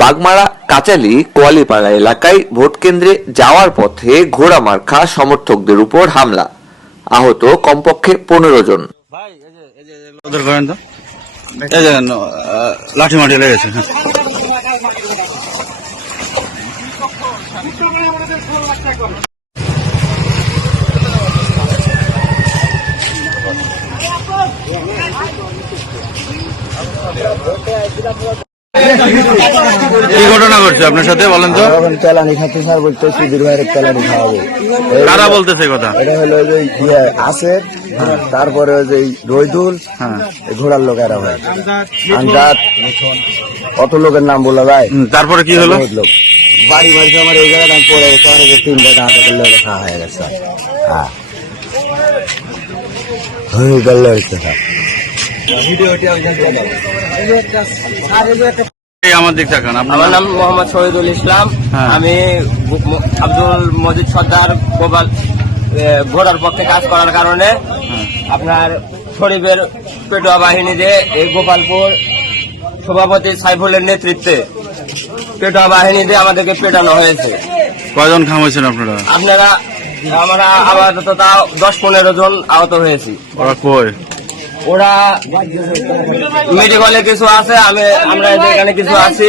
বাগমারা কাচালি কোয়ালিপাড়া এলাকায় ভোট কেন্দ্রে যাওয়ার পথে ঘোড়া মার্কা সমর্থকদের উপর হামলা, আহত কমপক্ষে 15 জন। লাঠি মাটি লেগেছে। কি ঘটনা ঘটছে আপনার সাথে বলেন তো? চালানি খাতে স্যার বলতে সুধীর ভাইয়ের চালানি খাওয়াবো। কারা বলতেছে কথা? এটা হলো যে আছে, তারপরে ওই যে রইদুল, ঘোড়ার লোক এরা ভাই আন্দাজ, কত লোকের নাম বলা যায়। তারপরে কি হলো? লোক বাড়ি বাড়িতে আমার এই জায়গায় পড়ে গেছে, 3টা হাতে করলে খাওয়া হয়ে গেছে। হ্যাঁ হয়ে গেল স্যার। আমার দিক তাকান। আমার নাম মোহাম্মদ শহীদুল ইসলাম। আমি আব্দুল মজিদ সর্দার গোপাল ঘোড়ার পক্ষে কাজ করার কারণে আপনার শরীফের পেটোয়া বাহিনীতে এই গোপালপুর সভাপতি সাইফুলের নেতৃত্বে পেটোয়া বাহিনীতে আমাদেরকে পেটানো হয়েছে। কয়জন খাম হয়েছেন আপনারা? আমরা আপাতত তাও 10-15 জন আহত হয়েছি। ওরা কই? ওরা মেডিকেলে কিছু আছে, আমরা এখানে কিছু আছি।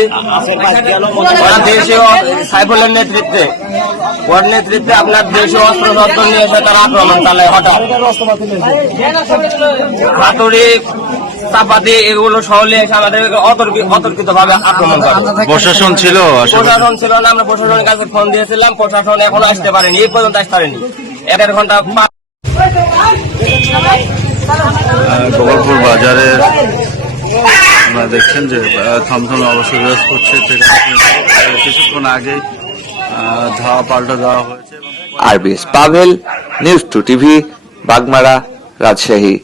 ওরা দেশীয় সাইফুলের নেতৃত্বে, ওর নেতৃত্বে আপনার দেশীয় অস্ত্র শস্ত্র নিয়ে এসে তারা আক্রমণ চালায়। হঠাৎ হাতুড়ি চাপাতি এগুলো সহলে এসে আমাদের অতর্কিত ভাবে আক্রমণ করে। প্রশাসন ছিল? প্রশাসন ছিল না, আমরা প্রশাসনের কাছে ফোন দিয়েছিলাম, প্রশাসন এখনো আসতে পারেনি, এই পর্যন্ত আসতে পারেনি। 1.5 ঘন্টা গোপালপুর বাজারে আপনারা দেখছেন যে থমথমে অবস্থা বিরাজ করছে। কিছুক্ষণ আগে ধাওয়া পাল্টা দেওয়া হয়েছে। RBS Pavel, news 2 TV, Bagmara, Rajshahi.